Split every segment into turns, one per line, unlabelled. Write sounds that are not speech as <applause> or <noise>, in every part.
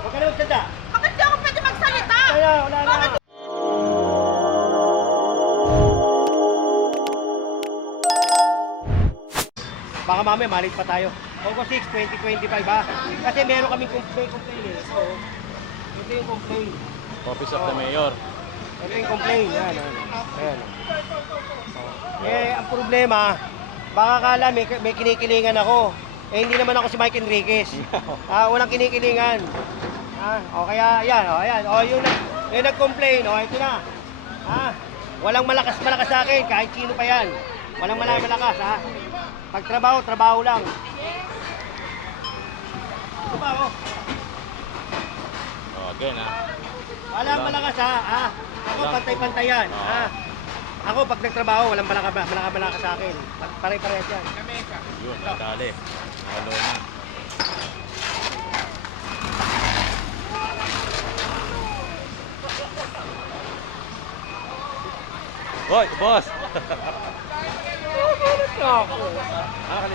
Huwag ka na magsalita.
Bakit di ako pwede magsalita?
Kaya, wala na.
Bakit
Baka mamaya malit pa tayo. August 6, 2025 ha. Kasi meron kaming complaint, complaint eh. So, ito yung complaint.
Office of the Mayor.
Ito yung complaint. Yan, yan. Ayan. Eh, ang problema, baka kala may, may kinikilingan ako. Eh, hindi naman ako si Mike Enriquez. <laughs> Ah, walang kinikilingan. Ah, o kaya, yan, o, ayan. O, yung, yung nag-complain, o, ito na. Ah, walang malakas malakas sa akin, kahit sino pa yan. Walang malakas malakas, ha. Pag trabaho, trabaho lang. Ito pa, oh.
Oh, again ha.
Walang malakas ha. ha? Ako pantay-pantay yan.
Oo.
Ha? Ako pag nagtrabaho, walang malaka malaka malaka sa akin. Pa- Pare-parehas yan.
Yun, nadali. Halo na. Hoy, boss! Nakakalit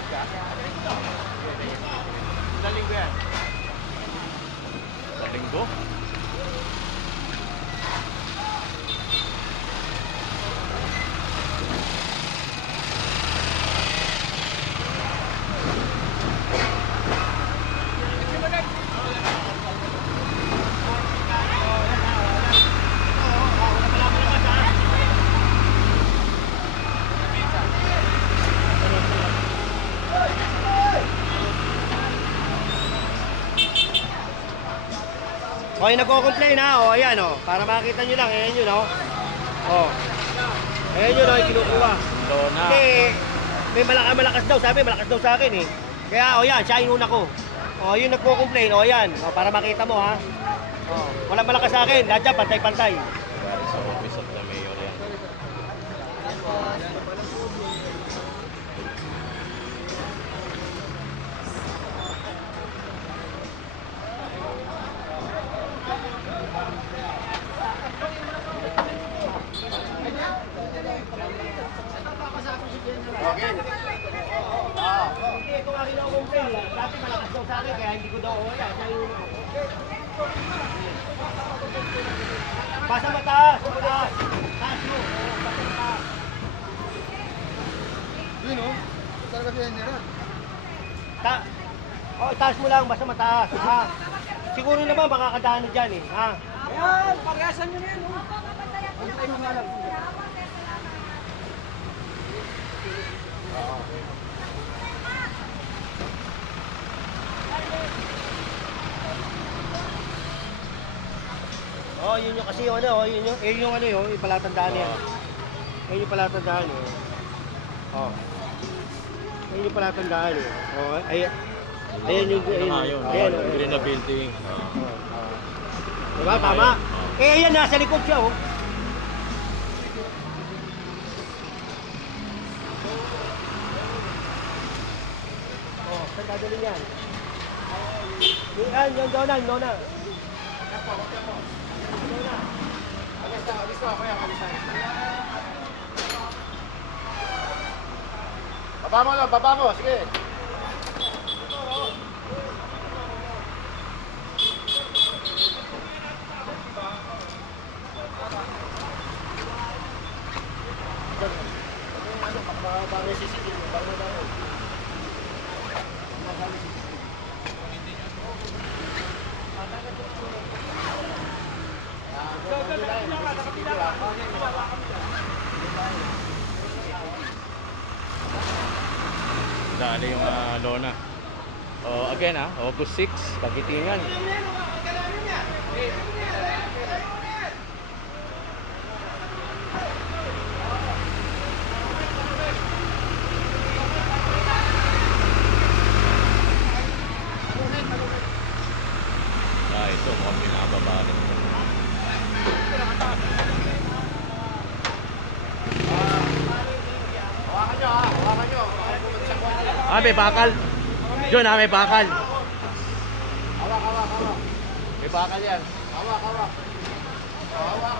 ka? Ilang linggo yan? Ilang linggo?
O, yung nagko-complain ha. O, ayan o. Para makita nyo lang. Ayan yun o. O. Ayan yun o, yung kinukuha.
Halo na.
Kasi, may malakas malakas daw. Sabi, malakas daw sa akin eh. Kaya, o yan, siya yung una ko. O, yung nagko-complain. O, yan. O, para makita mo ha. O, walang malakas sa akin. Lahat dyan, pantay-pantay.
Sa office of the mayor yan.
Hindi, ito nga rin ako complain. Dati malakas daw sa akin, kaya hindi ko daw o yan. Siya yung una ko. Basta mataas, mataas. Taas mo. Basta mataas.
Yun o. Talaga si General.
Ta oh, taas mo lang, basta mataas. Ha? Siguro naman makakadaan dyan eh. Ha?
Ayan, pagkasan nyo na yan. oh. Antay mo nga lang.
Oh, yun yung kasi yung ano, oh, yun yung, yun yung ano yun, yung palatandaan yan. Yun yung palatandaan yun. Oh. Yun yung palatandaan yun. Oh, ay, ayan yung,
Ano
ayun,
nga yun?
ayan,
Oh,
oh,
green na building.
oh. Diba, tama? Eh, ayan, nasa likod siya, oh. Oh, dadalhin yan? Yan, yan, doon na, doon na.
Baba mo lang, baba mo. Sige.
Dali yung uh, lona. Oh, again ah, August 6, Kagitingan. Ah, ito, mukhang pinababa rin. Ah, may bakal. John, ah, may bakal. May bakal yan.
Hawak, hawak. Hawak.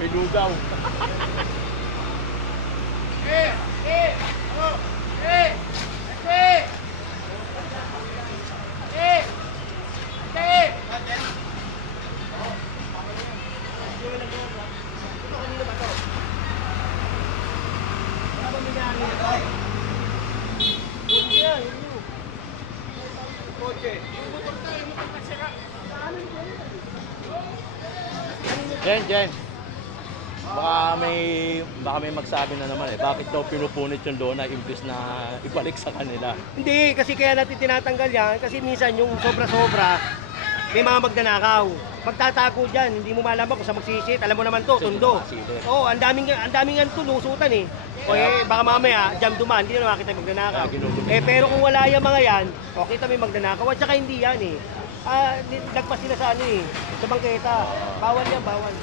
May lugaw. <laughs>
Eh! Eh! Oh! Eh! Eh! Eh!
Jen. Baka may, baka may magsabi na naman eh. Bakit daw pinupunit yung lona imbis na <laughs> ibalik sa kanila?
Hindi, kasi kaya natin tinatanggal yan, kasi minsan yung sobra-sobra, may mga magnanakaw. Magtatago dyan, hindi mo malaman kung saan magsisit. Alam mo naman to,
Kasi
tundo. Oo, oh, ang daming, ang daming nga tulusutan eh. O eh, baka mamaya, jam duman, hindi na makita yung magnanakaw.
Ginugulo.
Eh, pero kung wala yung mga yan, o kita may magnanakaw, at saka hindi yan eh. Ah, ni- sila sa ano eh, sa bangketa. Bawal yan, bawal.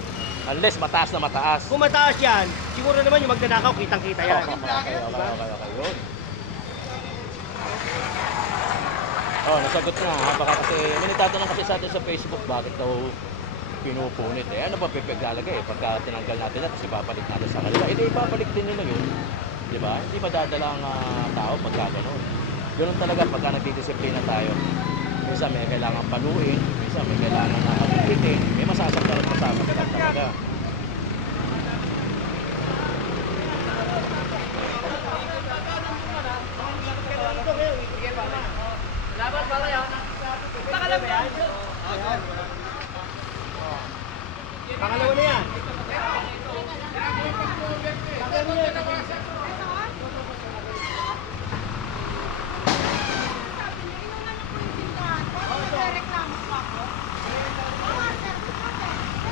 Unless mataas na mataas.
Kung mataas yan, siguro naman yung magnanakaw, kitang-kita yan.
Okay, okay, okay, okay, okay, yun. Oh, nasagot na. ha? Baka kasi, may nagtatanong kasi sa atin sa Facebook, bakit daw pinupunit eh. Ano ba pipaglalagay eh? Pagka tinanggal natin yan, tapos ibabalik natin sa kanila. Eh, di ibabalik din nila yun. Di ba? Hindi madadala ang ah, tao pagka ganun. Ganun talaga pagka nagdidisiplina tayo. Minsan may kailangan paluin, minsan may kailangan na mabukitin, may masasaktan at masasaktan talaga.
Pangalawa na yan.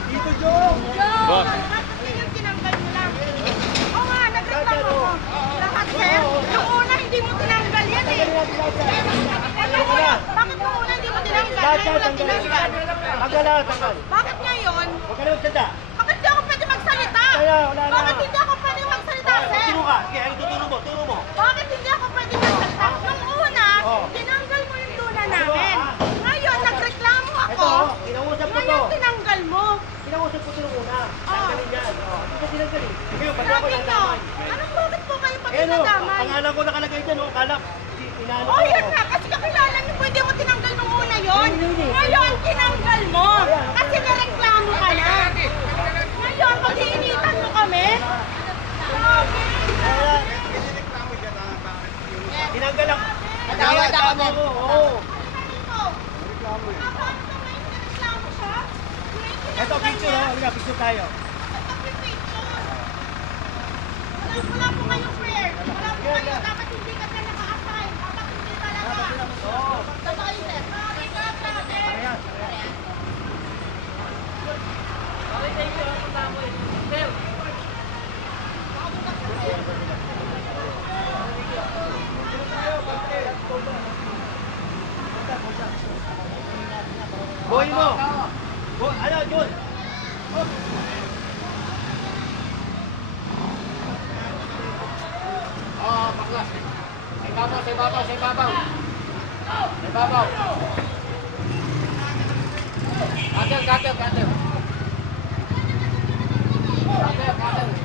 Dito, Jong!
Boss.
Yung tinanggal mo lang. Oo nga, nagreklamo ko. Lahat, sir. Yung una, hindi mo tinanggal yan eh. Ano una? Bakit yung una hindi mo tinanggal?
Lahat
Ngayon
yan,
lang
tanggal.
tinanggal.
Tanggal na, tanggal.
Bakit ngayon?
Huwag ka na magsalita.
Bakit di ako pwede magsalita?
Kaya, wala na.
Bakit hindi ako pwede magsalita, sir?
Turo ka. Sige, ano tuturo mo? Turo mo.
Bakit hindi ako pwede magsalita? Nung una,
Oh.
tinanggal mo yung tuna
Ano,
namin.
ah?
Ngayon, nagreklamo ako.
Ito, oh, kinausap ko to.
Ngayon, tinanggal mo.
Ko ito nung una. Tanggalin yan. Oh, Ito sa tinanggalin. Ngayon, ba't ako
Grabe? Anong bakit po kayo pag
Eh no,
pinadamay?
pangalan ko nakalagay dyan, oh, kalap. Si- Inaano
Oh,
ko.
yun na. Kasi kakilala niyo, pwede mo tinanggal nung una yun.
Yun, yun, yun.
Ngayon, tinanggal mo. Kasi nareklamo ka na. Ngayon, pag iinitan mo kami, grabe.
Kaya, Tinanggal lang.
Na kami.
Oo. oo.
Reklamo siya.
Ito, picture, oh. Halika, picture tayo.
Wala, wala po kayong fair. Wala po kayo. Dapat hindi ka na naka-assign. Dapat hindi talaga.
Oo.
Totoo yun, sir.
Parehas. Boy mo. Bo ano, Jun?
Oh, baklas. Sa ibabaw, sa ibabaw, sa ibabaw. Sa ibabaw. Cutter, cutter, cutter. Cutter, cutter.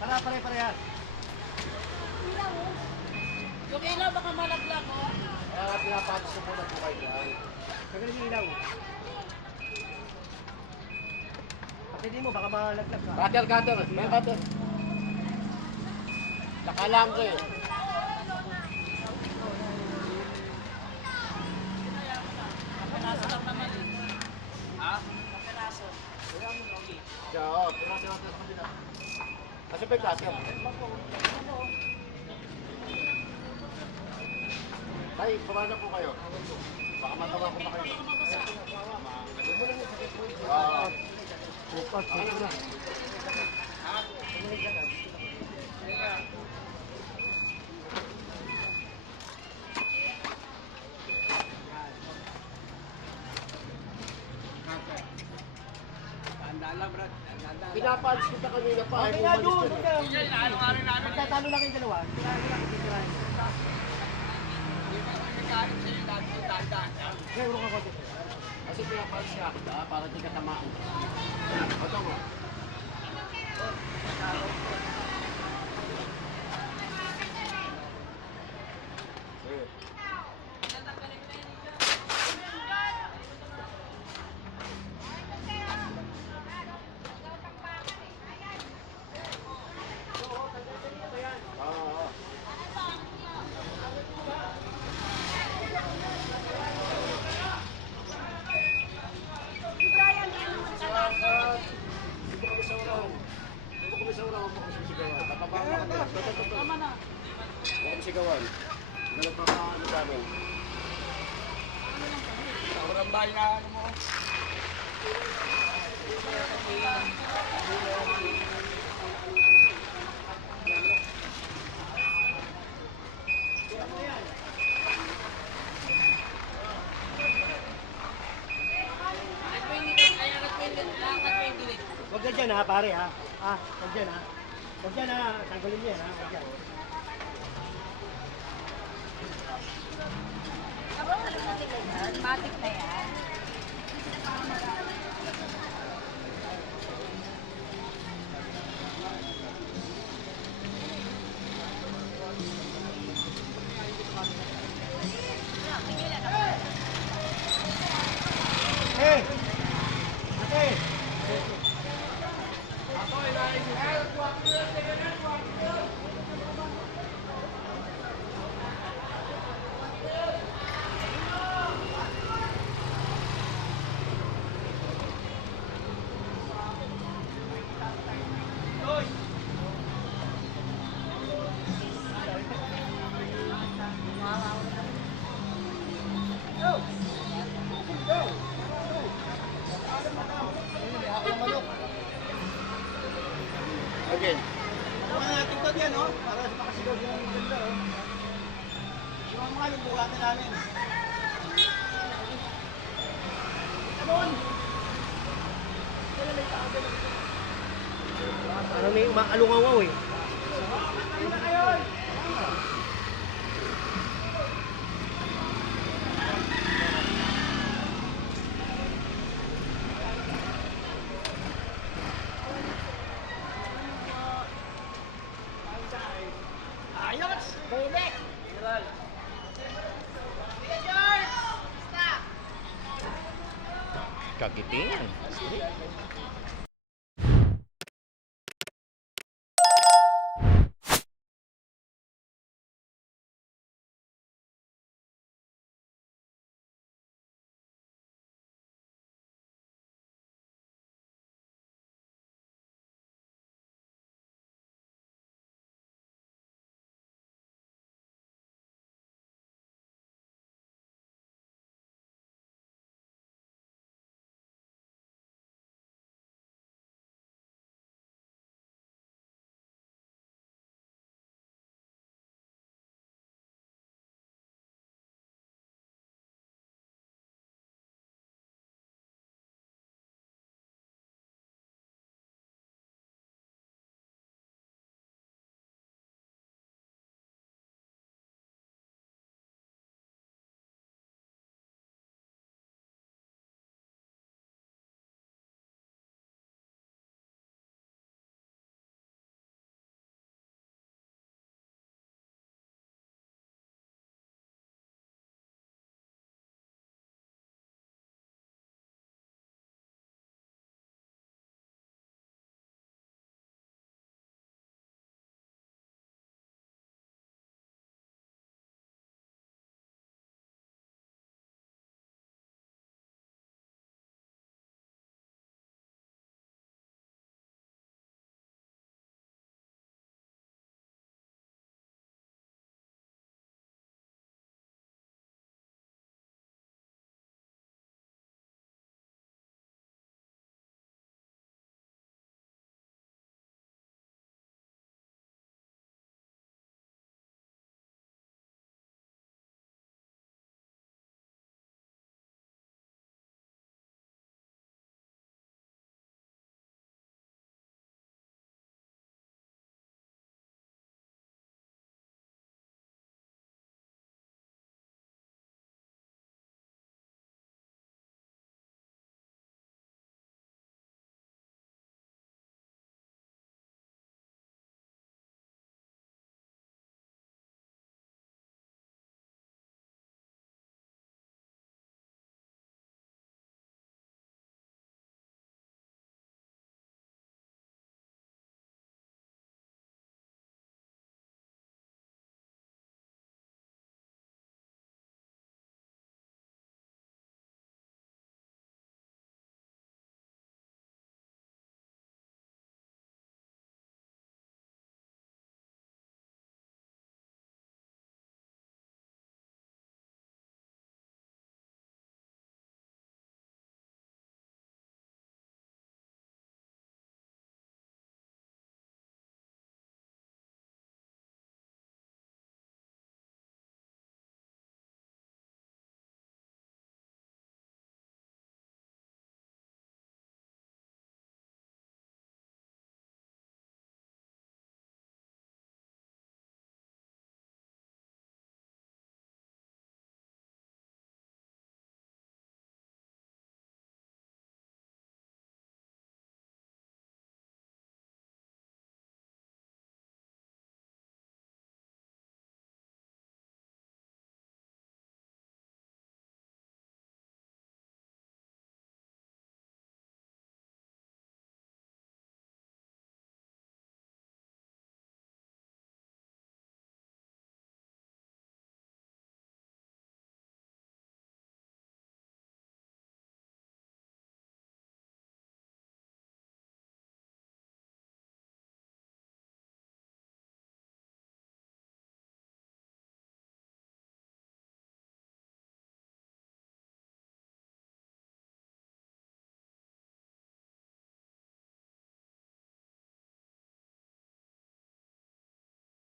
Para, pare, parehas.
Yung ilaw baka malaglag oh.
Kaya pinapatos na po na po kayo yan.
Tagal yung ilaw. Patinin mo, baka malaglag ka.
Cutter, cutter. May cutter. Nakalang ko eh. Siya, oo. Pinapatos na sa kabila. Yung cutter. Tay, pumana po kayo. Baka matawa ko pa kayo. Oo.
Bukas, bukas.
Pinapalis kita kanina pa.
Okay nga doon, doon na. Magtatalo lang yung dalawa. Kaya urong ako dito.
Kasi pinapalis ka kita para di ka tamaan. Ito mo. Oo. Dito kami sa urang. Dito kami sa urang. Huwag mo kami sigawan. Tatabang ako. Tama na. Huwag kami sigawan. Dalag pa mga ano namin. Sa urang bahay na ano mo.
Huwag ka dyan ha, pare ha. Ah, huwag dyan ha. Huwag dyan ha, tanggalin niya ha. Huwag dyan.
Matik na yan.
Hey! Ate!
Again.
Mga natin to yan, oh. Para makasigaw yung ganda, oh. Yung mga yung bukatan namin. Parang may umaalungawaw eh. Ayos!